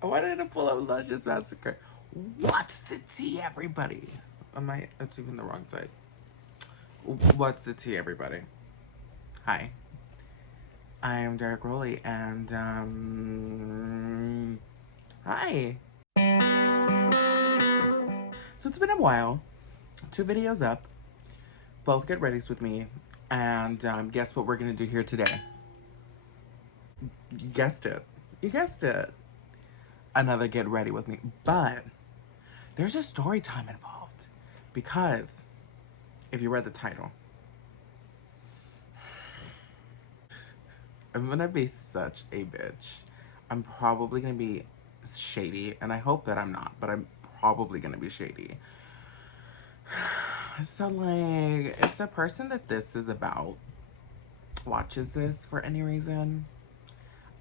Why did I pull up Luscious Massacre? What's the tea, everybody? It's even the wrong side. What's the tea, everybody? Hi. I'm Derek Rowley, and, hi. So it's been a while. 2 videos up. Both get readies with me. And, guess what we're gonna do here today? You guessed it. You guessed it. Another get ready with me. But there's a story time involved. Because, if you read the title, I'm gonna be such a bitch. I'm probably gonna be shady, and I hope that I'm not, but I'm probably gonna be shady. So, like, if the person that this is about watches this for any reason,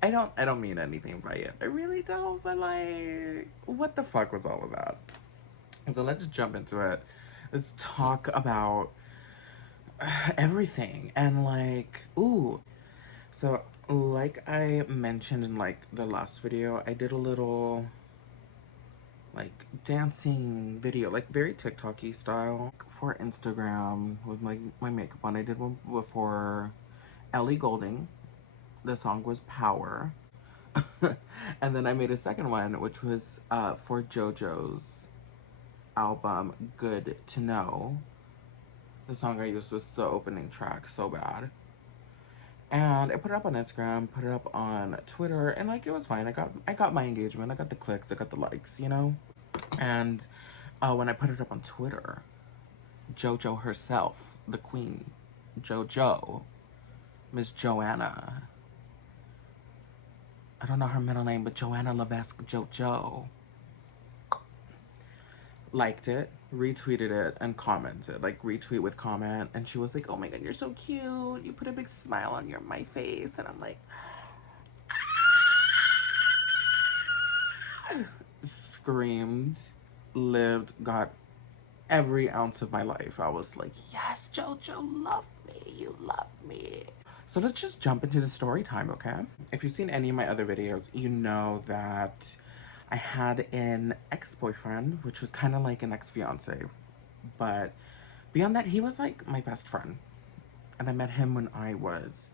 I don't mean anything by it. I really don't, but like, what the fuck was all of that? So let's jump into it. Let's talk about everything and like, ooh. So like I mentioned in like the last video, I did a little like dancing video, like very TikTok-y style for Instagram with my makeup on. I did one before Ellie Goulding. The song was Power. And then I made a second one, which was for JoJo's album Good to Know. The song I used was the opening track, So Bad. And I put it up on Instagram, put it up on Twitter, and like it was fine. I got my engagement, I got the clicks, I got the likes, you know? And when I put it up on Twitter, JoJo herself, the queen, JoJo, Miss Joanna, I don't know her middle name, but Joanna Levesque JoJo, liked it, retweeted it, and commented. Like, retweet with comment. And she was like, oh my god, you're so cute. You put a big smile on my face. And I'm like, screamed, lived, got every ounce of my life. I was like, yes, JoJo, love me. You love me. So let's just jump into the story time, okay? If you've seen any of my other videos, you know that I had an ex-boyfriend, which was kind of like an ex-fiance. But beyond that, he was like my best friend. And I met him when I was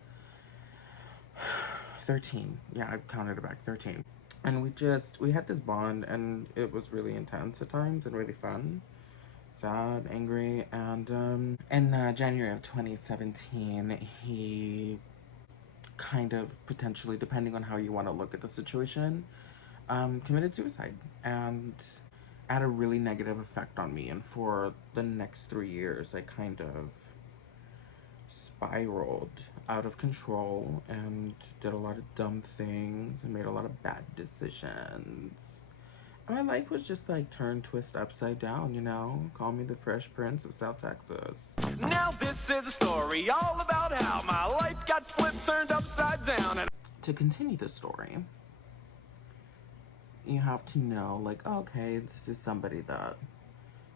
13. Yeah, I counted it back, 13. And we had this bond, and it was really intense at times and really fun. Sad, angry, and in January of 2017, he kind of potentially, depending on how you want to look at the situation, committed suicide and had a really negative effect on me. And for the next 3 years, I kind of spiraled out of control and did a lot of dumb things and made a lot of bad decisions. And my life was just like turned twist upside down, you know? Call me the Fresh Prince of South Texas. Now this is a story all about how my life got flipped, turned upside down. And to continue the story, you have to know, like, oh, okay, this is somebody that,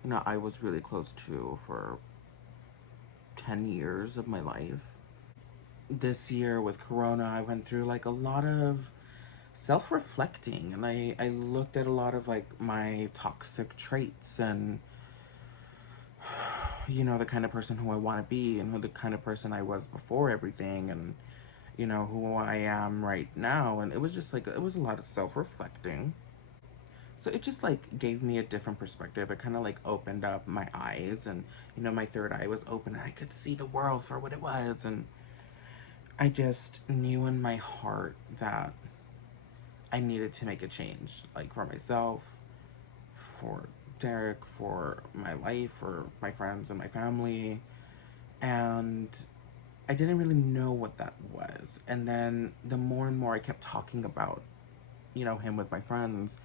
you know, I was really close to for 10 years of my life. This year with Corona, I went through like a lot of self-reflecting, and I looked at a lot of like my toxic traits and, you know, the kind of person who I want to be and who the kind of person I was before everything, and, you know, who I am right now. And it was just like, it was a lot of self-reflecting. So it just like gave me a different perspective. It kind of like opened up my eyes, and, you know, my third eye was open and I could see the world for what it was. And I just knew in my heart that I needed to make a change, like for myself, for Derek, for my life, for my friends and my family. And I didn't really know what that was. And then the more and more I kept talking about, you know, him with my friends,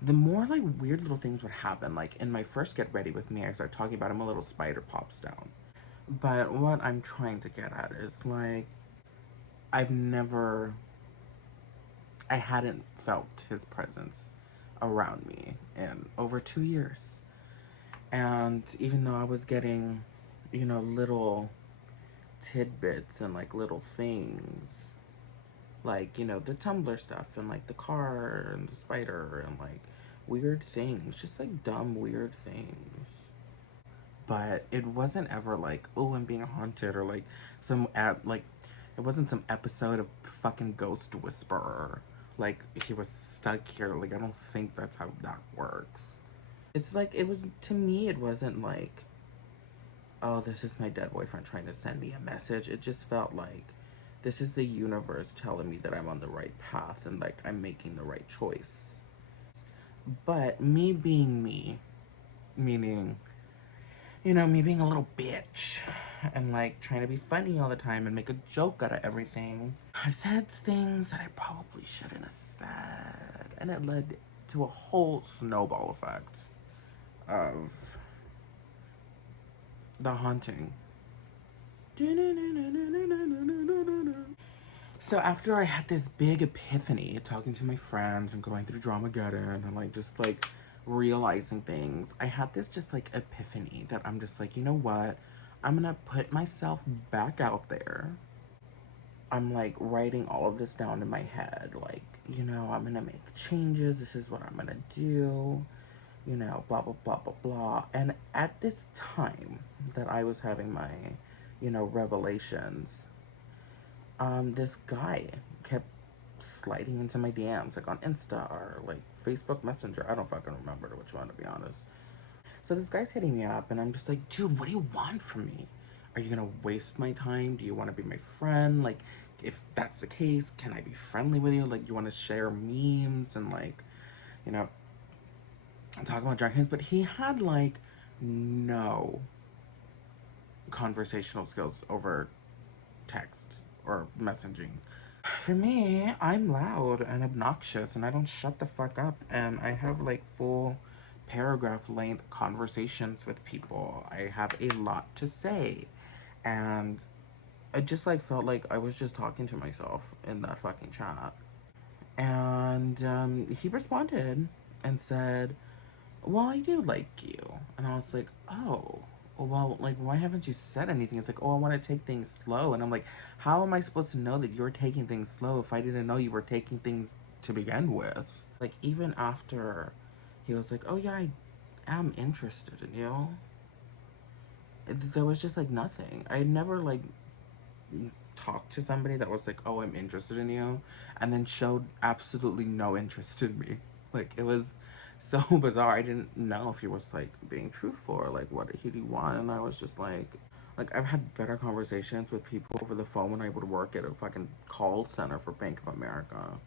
the more like weird little things would happen. Like in my first Get Ready With Me, I start talking about him, a little spider pops down. But what I'm trying to get at is like, I hadn't felt his presence around me in over 2 years. And even though I was getting, little tidbits and like little things, like, you know, the Tumblr stuff and like the car and the spider and like weird things, just like dumb weird things. But it wasn't ever like, oh, I'm being haunted, or like like it wasn't some episode of fucking Ghost Whisperer. Like he was stuck here. Like I don't think that's how that works. It's like it was to me. It wasn't like, oh, this is my dead boyfriend trying to send me a message. It just felt like this is the universe telling me that I'm on the right path and like I'm making the right choice. But me being me, meaning, you know, me being a little bitch and like trying to be funny all the time and make a joke out of everything, I said things that I probably shouldn't have said. And it led to a whole snowball effect of the haunting. So after I had this big epiphany talking to my friends and going through Dramageddon and like just like realizing things, I had this just like epiphany that I'm just like, you know what? I'm gonna put myself back out there. I'm like writing all of this down in my head. Like, you know, I'm gonna make changes. This is what I'm gonna do. You know, blah, blah, blah, blah, blah. And at this time that I was having my, you know, revelations, this guy kept sliding into my DMs, like on Insta or like Facebook Messenger. I don't fucking remember which one, to be honest. So this guy's hitting me up, and I'm just like, dude, what do you want from me? Are you gonna waste my time? Do you want to be my friend? Like, if that's the case, can I be friendly with you? Like, you want to share memes and like, you know, talk about dragons? But he had like no conversational skills over text or messaging. For me, I'm loud and obnoxious and I don't shut the fuck up, and I have like full paragraph length conversations with people. I have a lot to say. And I just like felt like I was just talking to myself in that fucking chat. And he responded and said, well, I do like you. And I was like, oh, well, like, why haven't you said anything? It's like, oh, I want to take things slow. And I'm like, how am I supposed to know that you're taking things slow if I didn't know you were taking things to begin with? Like, even after he was like, oh, yeah, I am interested in you, there was just like nothing. I never like talked to somebody that was like, oh, I'm interested in you, and then showed absolutely no interest in me. Like, it was so bizarre. I didn't know if he was like being truthful or like what did he want. And I was just like I've had better conversations with people over the phone when I would work at a fucking call center for Bank of America.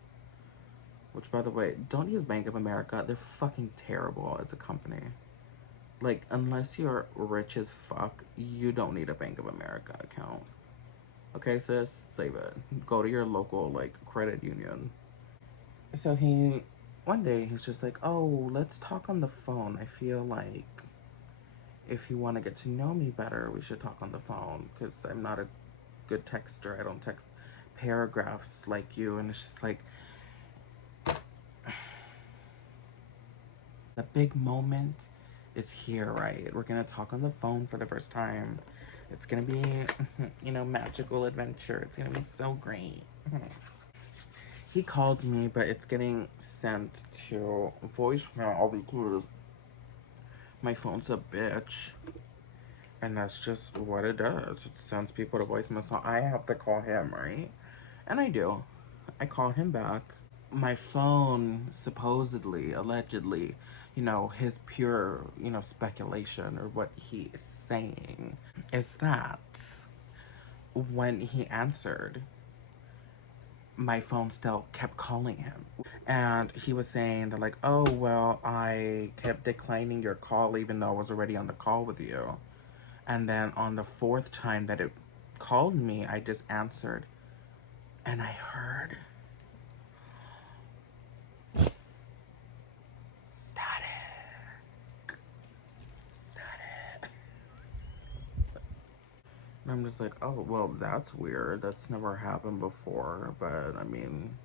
Which, by the way, don't use Bank of America. They're fucking terrible as a company. Like, unless you're rich as fuck, you don't need a Bank of America account. Okay, sis, save it. Go to your local like credit union. So one day he's just like, oh, let's talk on the phone. I feel like if you want to get to know me better, we should talk on the phone because I'm not a good texter. I don't text paragraphs like you. And it's just like the big moment is here, right? We're gonna talk on the phone for the first time. It's gonna be, you know, magical adventure. It's gonna be so great. He calls me, but it's getting sent to voicemail because my phone's a bitch. And that's just what it does. It sends people to voicemail. So I have to call him, right? And I do. I call him back. My phone supposedly, allegedly, you know, his pure, you know, speculation or what he is saying is that when he answered, my phone still kept calling him. And he was saying that, like, oh, well, I kept declining your call even though I was already on the call with you. And then on the fourth time that it called me, I just answered. And I heard static. Static. And I'm just like, oh, well, that's weird. That's never happened before. But, I mean,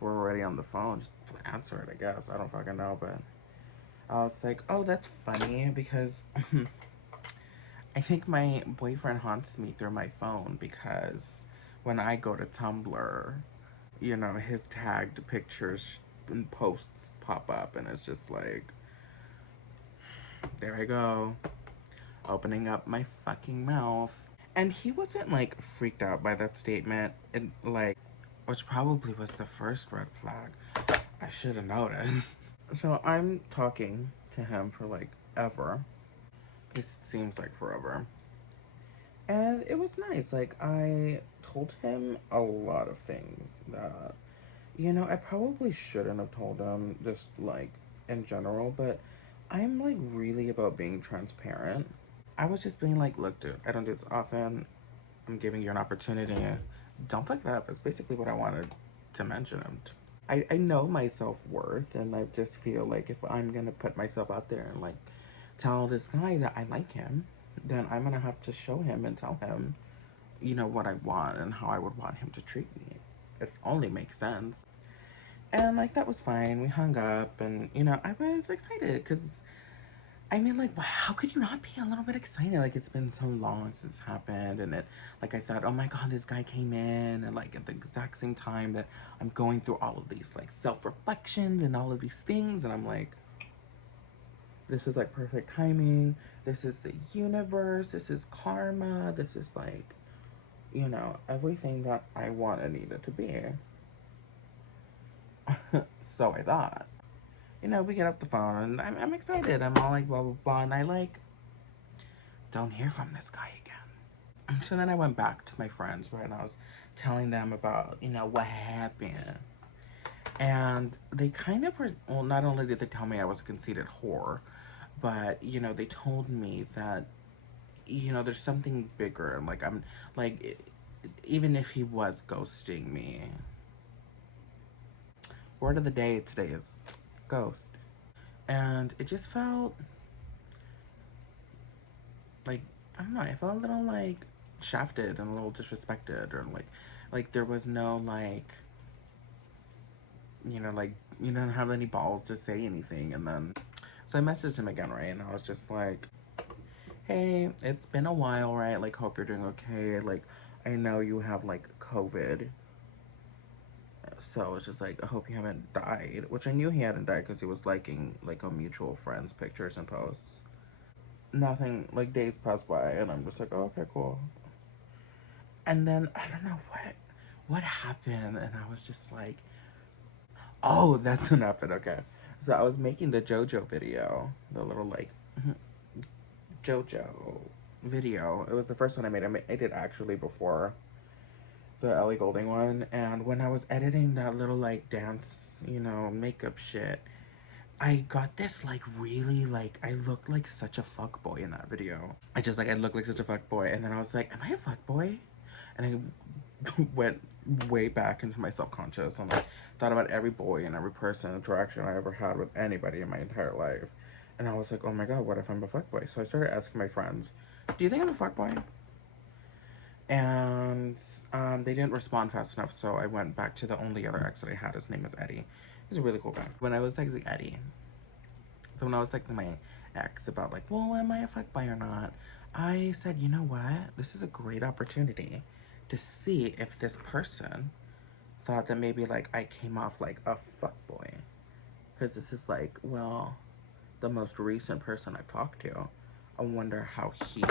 we're already on the phone. Just answer it, I guess. I don't fucking know. But I was like, oh, that's funny because I think my boyfriend haunts me through my phone because when I go to Tumblr, you know, his tagged pictures and posts pop up, and it's just like, there I go, opening up my fucking mouth. And he wasn't like freaked out by that statement, and like, which probably was the first red flag. I should have noticed. So I'm talking to him for like ever. It seems like forever. And it was nice. Like, I told him a lot of things that, you know, I probably shouldn't have told him, just like in general, but I'm like really about being transparent. I was just being like, look, dude, I don't do this often. I'm giving you an opportunity. Don't fuck it up. It's basically what I wanted to mention. I know my self worth, and I just feel like if I'm gonna put myself out there and like tell this guy that I like him, then I'm gonna have to show him and tell him, you know, what I want and how I would want him to treat me. It only makes sense. And like that was fine. We hung up, and you know, I was excited because I mean, like, how could you not be a little bit excited? Like, it's been so long since it's happened, and like, I thought, oh my god, this guy came in, and like, at the exact same time that I'm going through all of these, like, self reflections and all of these things, and I'm like, this is like perfect timing. This is the universe. This is karma. This is like, you know, everything that I want and needed to be. So I thought. You know, we get off the phone, and I'm excited. I'm all like, blah, blah, blah, and I like, don't hear from this guy again. So then I went back to my friends, right, and I was telling them about, you know, what happened. And they kind of were, well, not only did they tell me I was a conceited whore, but, you know, they told me that, you know, there's something bigger. And, like, I'm, like, even if he was ghosting me, word of the day today is ghost. And it just felt like, I don't know, I felt a little, like, shafted and a little disrespected, or, like there was no, like, you know, like, you didn't have any balls to say anything. And then, so I messaged him again, right? And I was just like, hey, it's been a while, right? Like, hope you're doing okay. Like, I know you have, like, COVID. So it's just like, I hope you haven't died. Which I knew he hadn't died because he was liking, like, a mutual friend's pictures and posts. Nothing, like, days passed by, and I'm just like, oh, okay, cool. And then, I don't know what happened. And I was just like, oh, that's what happened. Okay. So I was making the JoJo video, the little like JoJo video. It was the first one I made. I did actually before the Ellie Goulding one. And when I was editing that little like dance, you know, makeup shit, I got this like really like, I looked like such a fuck boy in that video. I looked like such a fuck boy, and then I was like, am I a fuck boy? And I went way back into my self-conscious, and like thought about every boy and every person interaction I ever had with anybody in my entire life. And I was like, oh my god, what if I'm a fuckboy? So I started asking my friends, do you think I'm a fuckboy? And they didn't respond fast enough, so I went back to the only other ex that I had. His name is Eddie. He's a really cool guy. When I was texting Eddie, so when I was texting my ex about like, well, am I a fuckboy or not? I said, you know what? This is a great opportunity to see if this person thought that maybe like I came off like a fuckboy. Because this is like, well, the most recent person I've talked to. I wonder how he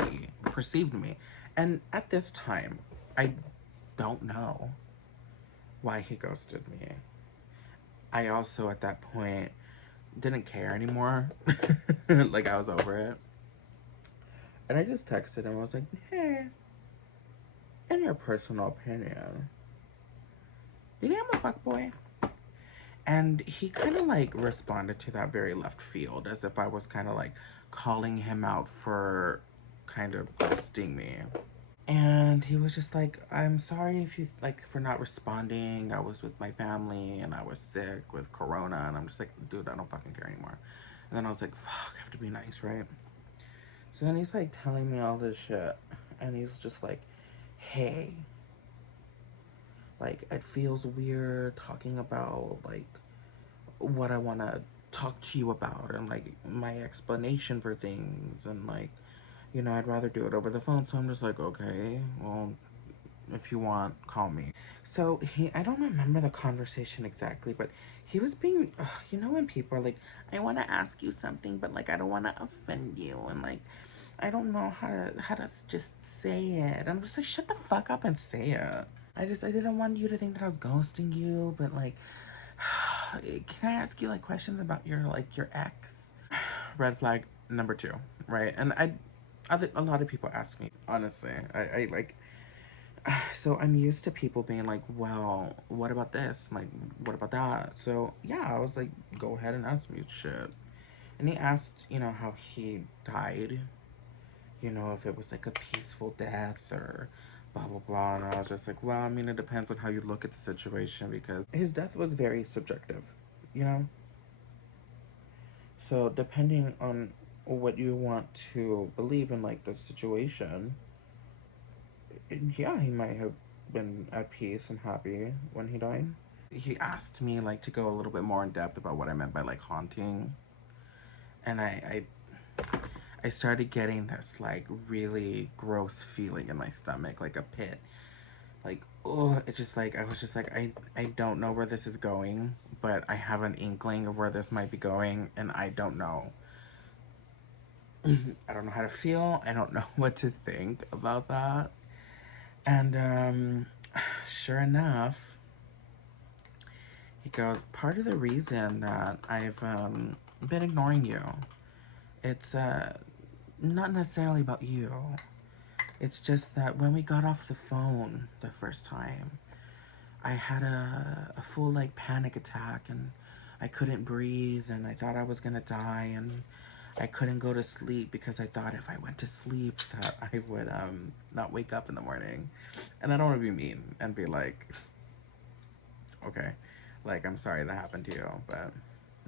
perceived me. And at this time, I don't know why he ghosted me. I also, at that point, didn't care anymore. Like, I was over it. And I just texted him. I was like, hey, in your personal opinion, do you think I'm a fuckboy? And he kind of like responded to that very left field, as if I was kind of like calling him out for kind of ghosting me. And he was just like, I'm sorry if you like for not responding. I was with my family and I was sick with corona. And I'm just like, dude, I don't fucking care anymore. And then I was like, fuck, I have to be nice, right? So then he's like telling me all this shit. And he's just like, hey, like, it feels weird talking about like what I want to talk to you about, and like my explanation for things, and like, you know, I'd rather do it over the phone. So I'm just like, okay, well, If you want, call me. So I don't remember the conversation exactly, but he was being, you know, when people are like, I want to ask you something, but like, I don't want to offend you. And like, I don't know how to just say it. And I'm just like, shut the fuck up and say it. I didn't want you to think that I was ghosting you, but like, can I ask you like questions about your ex? Red flag number two, right? And a lot of people ask me, honestly. I like, so I'm used to people being like, well, what about this? Like, what about that? So yeah, I was like, go ahead and ask me shit. And he asked, you know, how he died, you know, if it was like a peaceful death or blah blah blah. And I was just like, well, I mean, it depends on how you look at the situation because his death was very subjective, you know. So depending on what you want to believe in, like the situation, yeah, he might have been at peace and happy when he died. He asked me like to go a little bit more in depth about what I meant by like haunting, and I started getting this like really gross feeling in my stomach, like a pit, like oh, it just like I was just like I don't know where this is going, but I have an inkling of where this might be going, and I don't know. I don't know how to feel. I don't know what to think about that. And sure enough, he goes, part of the reason that I've been ignoring you, it's not necessarily about you. It's just that when we got off the phone the first time, I had a full like panic attack and I couldn't breathe and I thought I was gonna die and I couldn't go to sleep because I thought if I went to sleep that I would not wake up in the morning. And I don't want to be mean and be like, okay, like I'm sorry that happened to you, but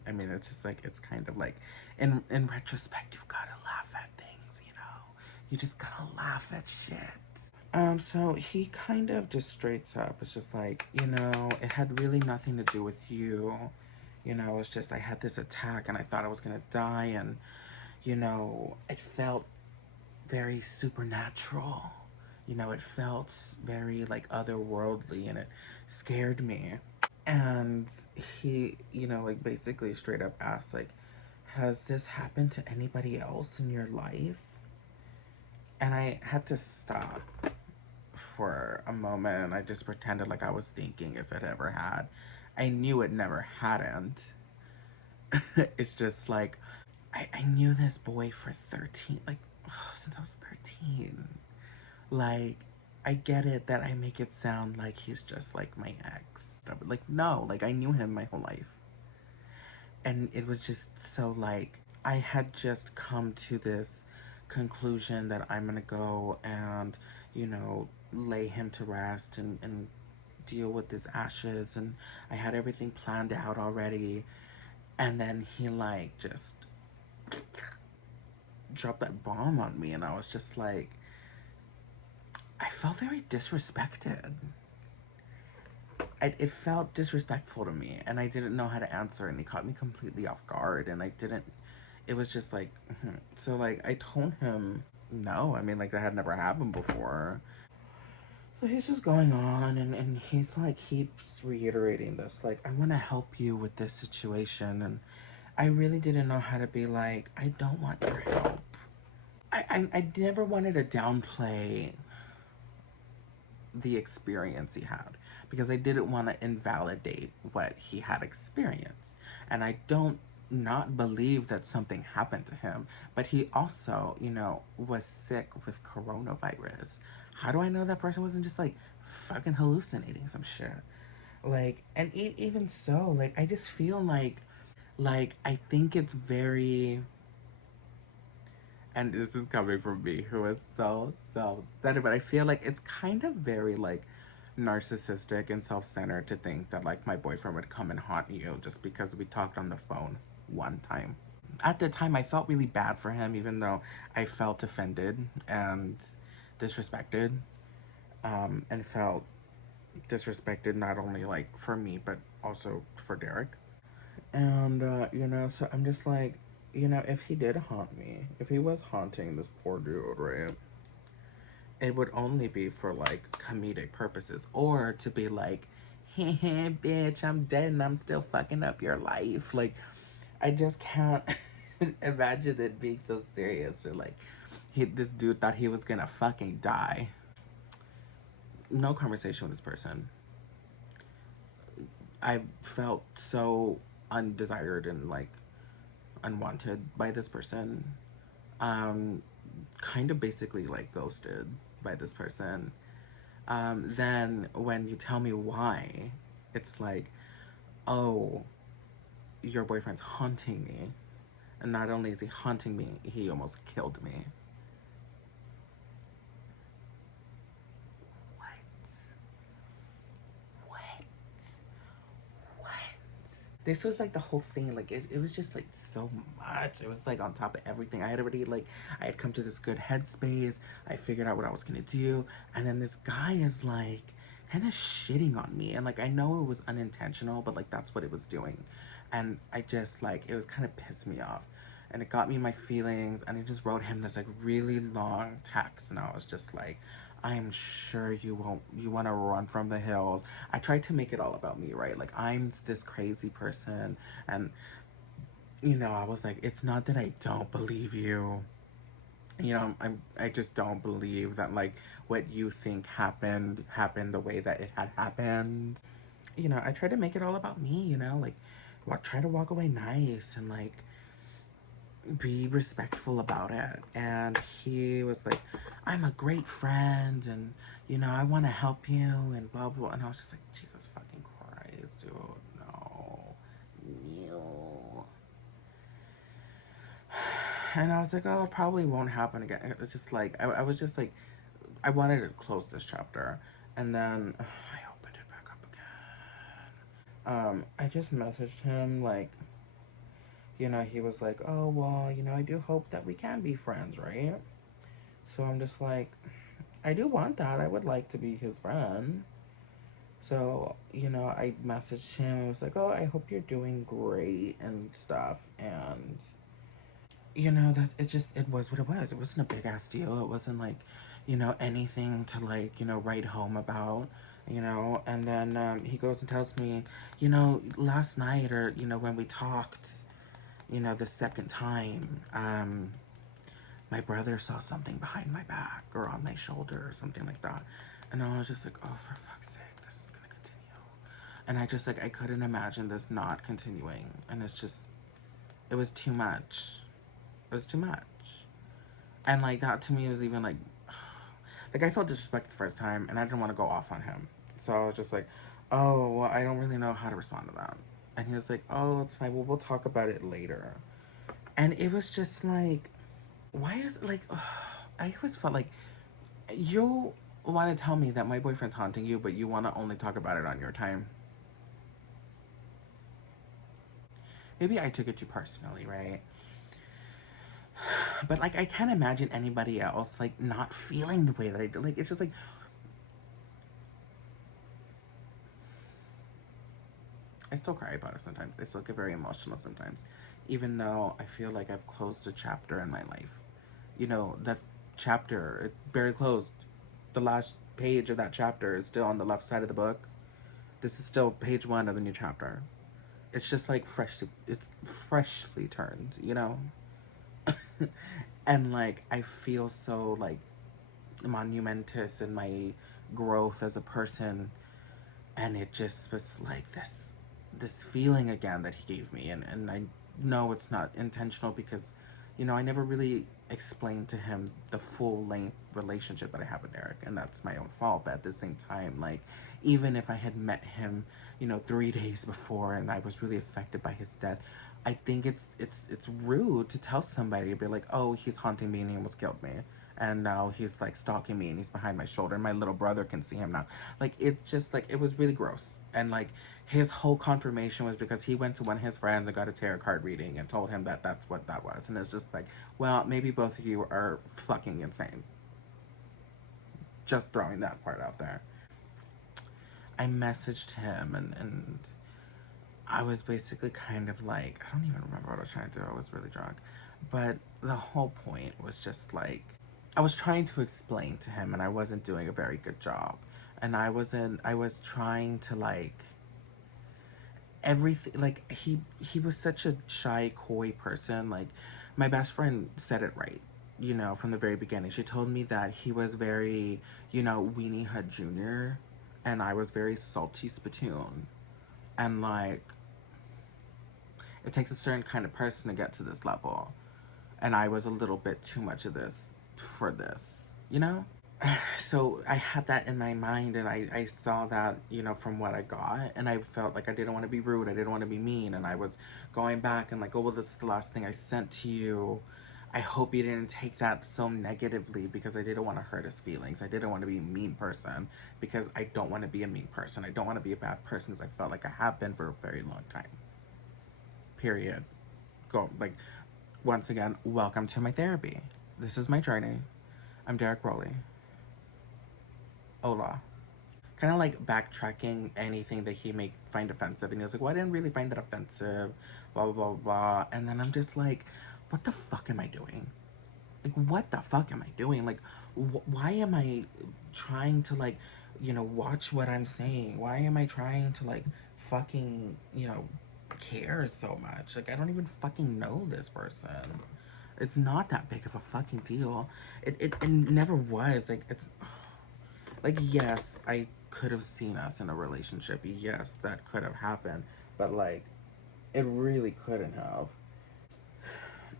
I mean it's just like it's kind of like in retrospect you've gotta laugh at things, you know. You just gotta laugh at shit. So he kind of just straights up. It's just like, you know, it had really nothing to do with you. You know, it's just I had this attack and I thought I was gonna die and you know, it felt very supernatural. You know, it felt very like otherworldly and it scared me. And he, you know, like basically straight up asked, like, has this happened to anybody else in your life? And I had to stop for a moment and I just pretended like I was thinking if it ever had. I knew it never hadn't. It's just like, I knew this boy for 13, like, since I was 13. Like, I get it that I make it sound like he's just like my ex. Like, no, like, I knew him my whole life. And it was just so, like, I had just come to this conclusion that I'm gonna go and, you know, lay him to rest and deal with his ashes. And I had everything planned out already. And then he, like, just dropped that bomb on me. And I was just like, I felt very disrespected. It felt disrespectful to me, and I didn't know how to answer, and he caught me completely off guard, and I didn't. It was just like, so like I told him no. I mean, like that had never happened before. So he's just going on, and he's like keeps reiterating this, like I want to help you with this situation, and I really didn't know how to be like, I don't want your help. I never wanted to downplay the experience he had because I didn't want to invalidate what he had experienced. And I don't not believe that something happened to him, but he also, you know, was sick with coronavirus. How do I know that person wasn't just like fucking hallucinating some shit? Like, and even so, like, I just feel like, I think it's very, and this is coming from me who is so self-centered, but I feel like it's kind of very like narcissistic and self-centered to think that like my boyfriend would come and haunt you just because we talked on the phone one time. At the time I felt really bad for him, even though I felt offended and disrespected, and felt disrespected not only like for me but also for Derek. And you know, so I'm just like, you know, if he did haunt me, if he was haunting this poor dude, right? it would only be for like comedic purposes, or to be like, hey, bitch, I'm dead and I'm still fucking up your life. Like, I just can't imagine it being so serious. Or like, this dude thought he was gonna fucking die. No conversation with this person. I felt so undesired and like unwanted by this person. Um, Kind of basically like ghosted by this person. Then when you tell me why, it's like, oh, your boyfriend's haunting me. And not only is he haunting me, he almost killed me. What? What? What? This was like the whole thing. Like, it was just like so much. It was like on top of everything. I had already, like, I had come to this good headspace. I figured out what I was gonna do. And then this guy is like, kind of shitting on me. And like, I know it was unintentional, but like, that's what it was doing. And I just, like, it was kind of pissed me off. And it got me in my feelings. And I just wrote him this like really long text. And I was just like, I'm sure you want to run from the hills. I tried to make it all about me, right? Like, I'm this crazy person. And, I was like, it's not that I don't believe you. I just don't believe that, like, what you think happened the way that it had happened. I tried to make it all about me, like, try to walk away nice and, like, be respectful about it. And he was like, I'm a great friend and, I want to help you and blah, blah. And I was just like, Jesus fucking Christ, dude, no. No. And I was like, oh, it probably won't happen again. It was just like, I was just like, I wanted to close this chapter. And then I opened it back up again. I just messaged him, like, he was like, oh, well, I do hope that we can be friends, right? So I'm just like, I do want that. I would like to be his friend. So, I messaged him. I was like, oh, I hope you're doing great and stuff. And, that it was what it was. It wasn't a big ass deal. It wasn't like, anything to like, write home about. And then he goes and tells me, last night or, when we talked, the second time, my brother saw something behind my back or on my shoulder or something like that. And I was just like, oh, for fuck's sake, this is gonna continue. And I just, like, I couldn't imagine this not continuing. And it's just, it was too much. It was too much. And, like, that to me was even, like, I felt disrespected the first time and I didn't want to go off on him. So I was just like, oh, well, I don't really know how to respond to that. And he was like, oh, it's fine. Well, we'll talk about it later. And it was just like, why is, like, I always felt like you want to tell me that my boyfriend's haunting you, but you want to only talk about it on your time. Maybe I took it too personally, right? But, like, I can't imagine anybody else, like, not feeling the way that I do. Like, it's just like, I still cry about it sometimes. I still get very emotional sometimes, even though I feel like I've closed a chapter in my life. That chapter, it barely closed. The last page of that chapter is still on the left side of the book. This is still page one of the new chapter. It's just like it's freshly turned. And like, I feel so like monumentous in my growth as a person, and it just was like this feeling again that he gave me. And I know it's not intentional because I never really explained to him the full length relationship that I have with Eric, and that's my own fault. But at the same time, like, even if I had met him 3 days before and I was really affected by his death, I think it's rude to tell somebody, be like, oh, he's haunting me and he almost killed me, and now he's like stalking me and he's behind my shoulder and my little brother can see him now. Like, it just, like, it was really gross. And like, his whole confirmation was because he went to one of his friends and got a tarot card reading and told him that that's what that was. And it's just like, well, maybe both of you are fucking insane. Just throwing that part out there. I messaged him, and I was basically kind of like, I don't even remember what I was trying to do. I was really drunk. But the whole point was just like, I was trying to explain to him and I wasn't doing a very good job. And I was trying to like everything, like he was such a shy, coy person. Like my best friend said it right, you know, from the very beginning. She told me that he was very, you know, Weenie Hut Jr. and I was very salty spittoon. And like it takes a certain kind of person to get to this level. And I was a little bit too much of this for this, you know? So I had that in my mind and I saw that, you know, from what I got, and I felt like I didn't want to be rude, I didn't want to be mean, and I was going back and like, oh well, this is the last thing I sent to you. I hope you didn't take that so negatively because I didn't want to hurt his feelings. I didn't want to be a mean person because I don't want to be a mean person. I don't want to be a bad person because I felt like I have been for a very long time. Period. Go like once again, welcome to my therapy. This is my journey. I'm Derek Rowley. Hola. Kind of like backtracking anything that he may find offensive. And he was like, well, I didn't really find that offensive, blah, blah, blah, blah. And then I'm just like, what the fuck am I doing? Like, what the fuck am I doing? Like, why am I trying to, like, you know, watch what I'm saying? Why am I trying to, like, fucking, you know, care so much? Like, I don't even fucking know this person. It's not that big of a fucking deal. It never was. Like, it's like, yes, I could have seen us in a relationship. Yes, that could have happened. But, like, it really couldn't have.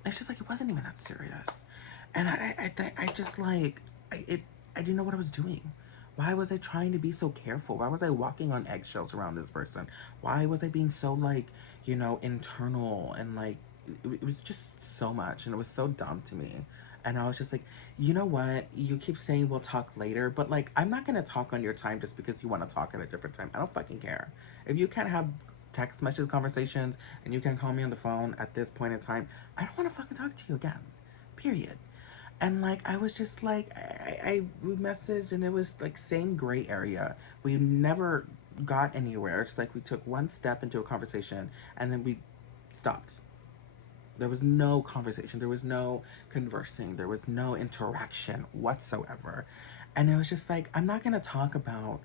It's just, like, it wasn't even that serious. And I just, like, I didn't know what I was doing. Why was I trying to be so careful? Why was I walking on eggshells around this person? Why was I being so, like, you know, internal and, like, it was just so much. And it was so dumb to me. And I was just like, you know what? You keep saying we'll talk later, but like, I'm not gonna talk on your time just because you want to talk at a different time. I don't fucking care. If you can't have text message conversations and you can call me on the phone at this point in time, I don't want to fucking talk to you again. Period. And like, I was just like, we messaged and it was like same gray area. We never got anywhere. It's like we took one step into a conversation and then we stopped. There was no conversation. There was no conversing. There was no interaction whatsoever. And it was just like, I'm not going to talk about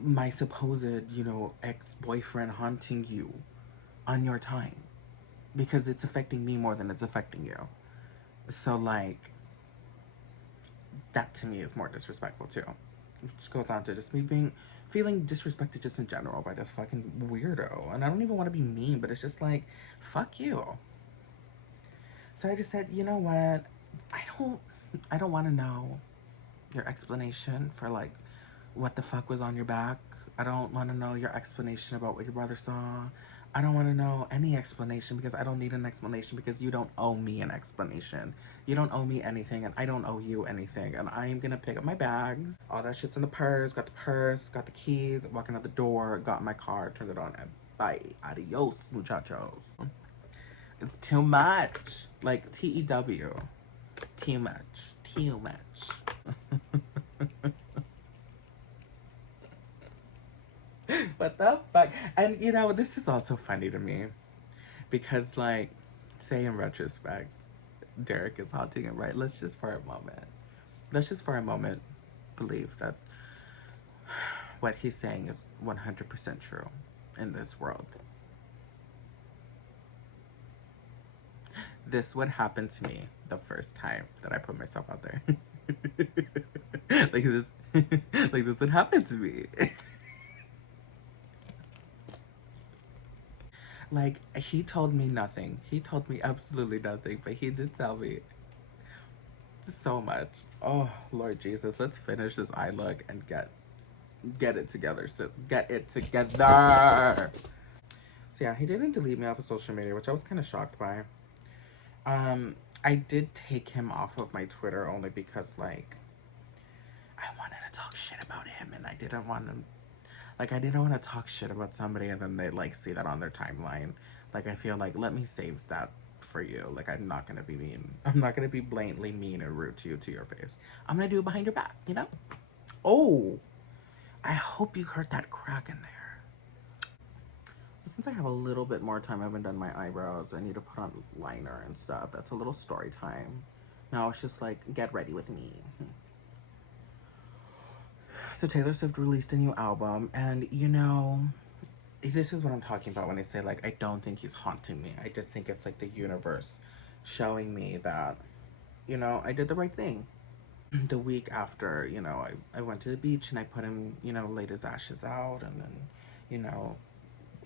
my supposed, you know, ex boyfriend haunting you on your time because it's affecting me more than it's affecting you. So, like, that to me is more disrespectful too. It just goes on to just me being feeling disrespected just in general by this fucking weirdo. And I don't even want to be mean, but it's just like, fuck you. So I just said, you know what? I don't I don't want to know your explanation for like what the fuck was on your back. I don't want to know your explanation about what your brother saw. I don't want to know any explanation because I don't need an explanation because you don't owe me an explanation. You don't owe me anything and I don't owe you anything. And I am going to pick up my bags. All that shit's in the purse, got the keys, walking out the door, got in my car, turned it on, and bye. Adios, muchachos. It's too much. Like TEW. Too much. Too much. What the fuck? And you know, this is also funny to me. Because like, say in retrospect, Derek is haunting him, right? Let's just for a moment believe that what he's saying is 100% true in this world. This would happen to me the first time that I put myself out there. Like this like this would happen to me. Like he told me nothing. He told me absolutely nothing, but he did tell me so much. Oh Lord Jesus, let's finish this eye look and get it together, sis. Get it together. So yeah, he didn't delete me off of social media, which I was kind of shocked by. I did take him off of my Twitter only because, like, I wanted to talk shit about him and I didn't want to, like, I didn't want to talk shit about somebody and then they, like, see that on their timeline. Like, I feel like, let me save that for you. Like, I'm not going to be mean. I'm not going to be blatantly mean and rude to you to your face. I'm going to do it behind your back, you know? Oh, I hope you heard that crack in there. So since I have a little bit more time, I haven't done my eyebrows. I need to put on liner and stuff. That's a little story time. Now it's just like, get ready with me. So Taylor Swift released a new album, and you know, this is what I'm talking about when I say like I don't think he's haunting me. I just think it's like the universe showing me that, you know, I did the right thing. The week after, you know, I went to the beach and I put him, you know, laid his ashes out and then, you know,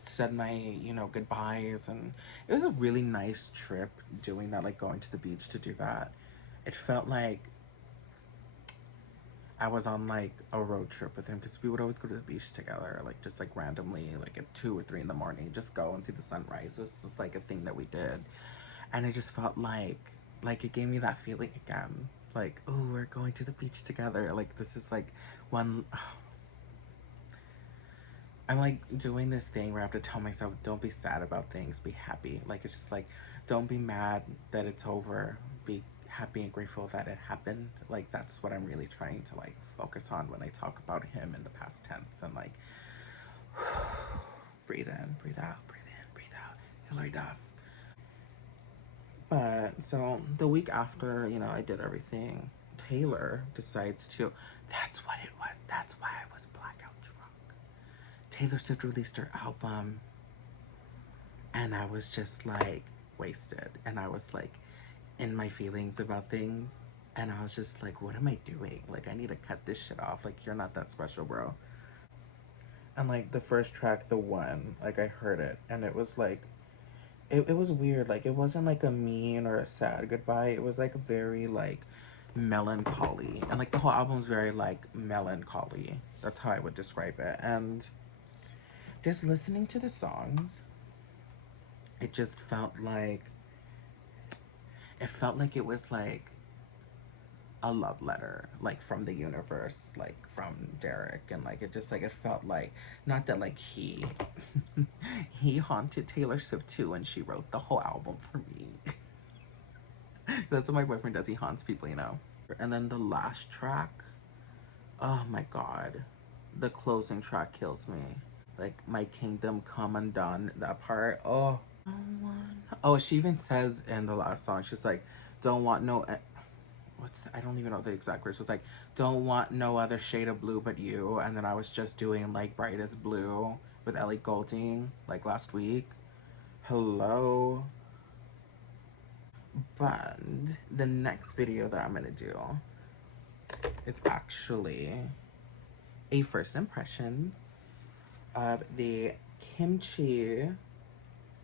said my, you know, goodbyes. And it was a really nice trip doing that, like going to the beach to do that. It felt like I was on like a road trip with him because we would always go to the beach together, like just like randomly, like at 2 or 3 in the morning, just go and see the sunrise. It was just like a thing that we did, and it just felt like it gave me that feeling again, like, oh, we're going to the beach together. Like this is like one. I'm like doing this thing where I have to tell myself, don't be sad about things, be happy. Like it's just like, don't be mad that it's over. Be happy and grateful that it happened. Like that's what I'm really trying to like focus on when I talk about him in the past tense and like breathe in, breathe out, breathe in, breathe out. Hilary Duff. But so the week after, you know, I did everything, Taylor decides to, that's what it was. That's why I was blackout drunk. Taylor Swift released her album, and I was just like wasted. And I was like in my feelings about things. And I was just like, what am I doing? Like, I need to cut this shit off. Like, you're not that special, bro. And like the first track, the one, like I heard it, and it was like, it was weird. Like, it wasn't like a mean or a sad goodbye. It was like very like melancholy. And like the whole album's very like melancholy. That's how I would describe it. And just listening to the songs, it just felt like it was like a love letter, like from the universe, like from Derek. And like it just like it felt like, not that like he he haunted Taylor Swift too and she wrote the whole album for me. That's what my boyfriend does, he haunts people, you know. And then the last track, oh my god, the closing track kills me. Like, my kingdom come undone, that part, oh. Oh, she even says in the last song, she's like, don't want no, I don't even know the exact words. It was like, don't want no other shade of blue but you. And then I was just doing like Brightest Blue with Ellie Goulding like last week. Hello. But the next video that I'm gonna do is actually a first impressions of the kimchi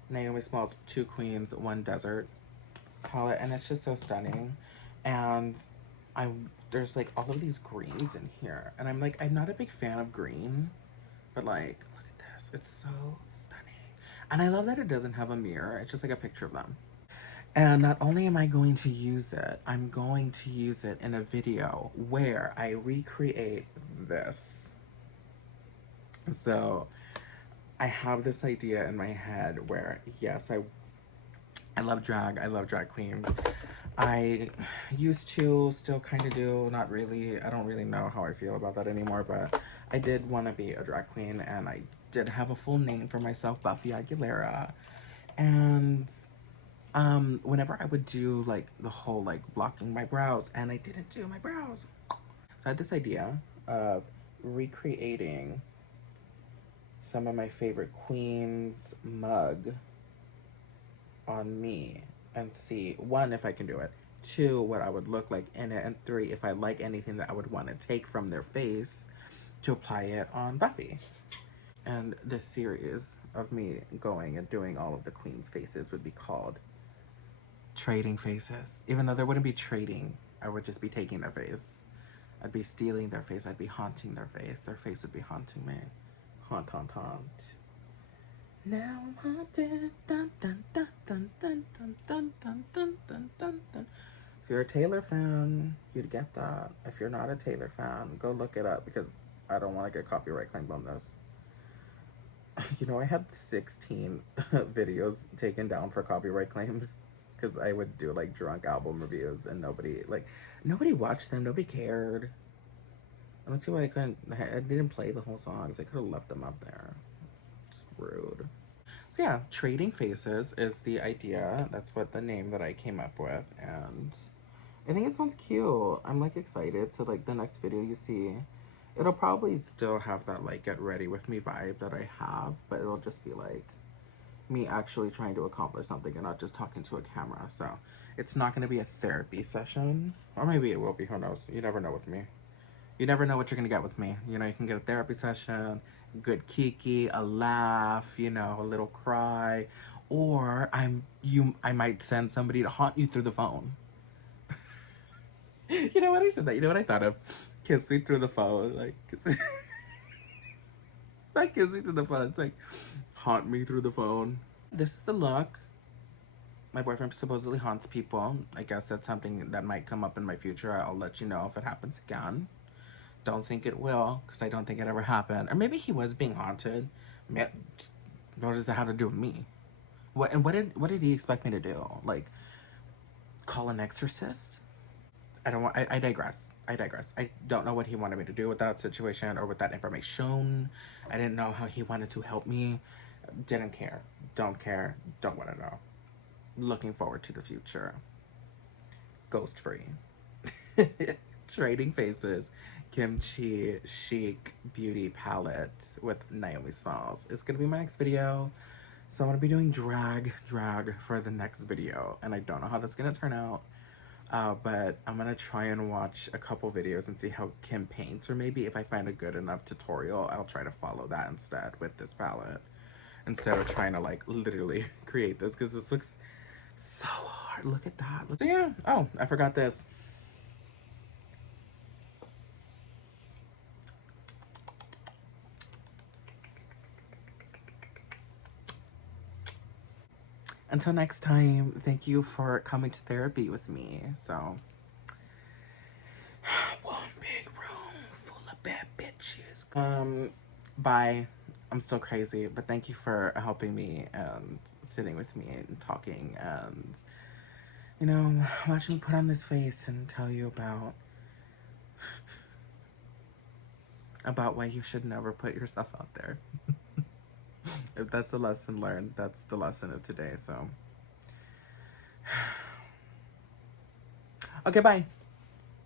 Naomi Smalls Two Queens One Desert palette, and it's just so stunning. And there's like all of these greens in here, and I'm like, I'm not a big fan of green, but like look at this, it's so stunning. And I love that it doesn't have a mirror, it's just like a picture of them. And not only am I going to use it, I'm going to use it in a video where I recreate this. So I have this idea in my head where, yes, I love drag. I love drag queens. I used to, still kind of do, not really. I don't really know how I feel about that anymore, but I did want to be a drag queen, and I did have a full name for myself, Buffy Aguilera. And whenever I would do like the whole like blocking my brows, and I didn't do my brows. So I had this idea of recreating some of my favorite queens mug on me and see, one, if I can do it, two, what I would look like in it, and three, if I like anything that I would want to take from their face to apply it on Buffy. And this series of me going and doing all of the queens' faces would be called Trading Faces. Even though there wouldn't be trading, I would just be taking their face. I'd be stealing their face, I'd be haunting their face. Their face would be haunting me. Haunt, haunt, haunt. Now I'm haunted. Dun, dun, dun, dun, dun, dun, dun, dun, dun, dun, dun, dun. If you're a Taylor fan, you'd get that. If you're not a Taylor fan, go look it up because I don't want to get copyright claimed on this. You know, I had 16 videos taken down for copyright claims because I would do like drunk album reviews and nobody watched them, nobody cared. I don't see why I didn't play the whole songs. I could have left them up there. It's rude. So yeah, Trading Faces is the idea. That's what the name that I came up with. And I think it sounds cute. I'm like excited. So like the next video you see, it'll probably still have that like get ready with me vibe that I have, but it'll just be like me actually trying to accomplish something and not just talking to a camera. So it's not going to be a therapy session, or maybe it will be. Who knows? You never know with me. You never know what you're going to get with me. You know, you can get a therapy session, good kiki, a laugh, you know, a little cry, or I might send somebody to haunt you through the phone. You know what I said that? You know what I thought of? Kiss me through the phone, like it's like kiss me through the phone. It's like haunt me through the phone. This is the look. My boyfriend supposedly haunts people. I guess that's something that might come up in my future. I'll let you know if it happens again. Don't think it will, because I don't think it ever happened. Or maybe he was being haunted. What does that have to do with me? What did he expect me to do? Like, call an exorcist? I don't want. I digress. I digress. I don't know what he wanted me to do with that situation or with that information. I didn't know how he wanted to help me. Didn't care. Don't care. Don't want to know. Looking forward to the future. Ghost free. Trading Faces Kimchi Chic Beauty Palette with Naomi Smalls. It's gonna be my next video. So I'm gonna be doing drag for the next video. And I don't know how that's gonna turn out. But I'm gonna try and watch a couple videos and see how Kim paints, or maybe if I find a good enough tutorial, I'll try to follow that instead with this palette, instead of trying to like literally create this, because this looks so hard. Look at that. So yeah. Oh, I forgot this. Until next time, thank you for coming to therapy with me. So, one big room full of bad bitches. Bye. I'm still crazy, but thank you for helping me and sitting with me and talking and, you know, watching me put on this face and tell you about why you should never put yourself out there. If that's a lesson learned, that's the lesson of today. So, okay, bye.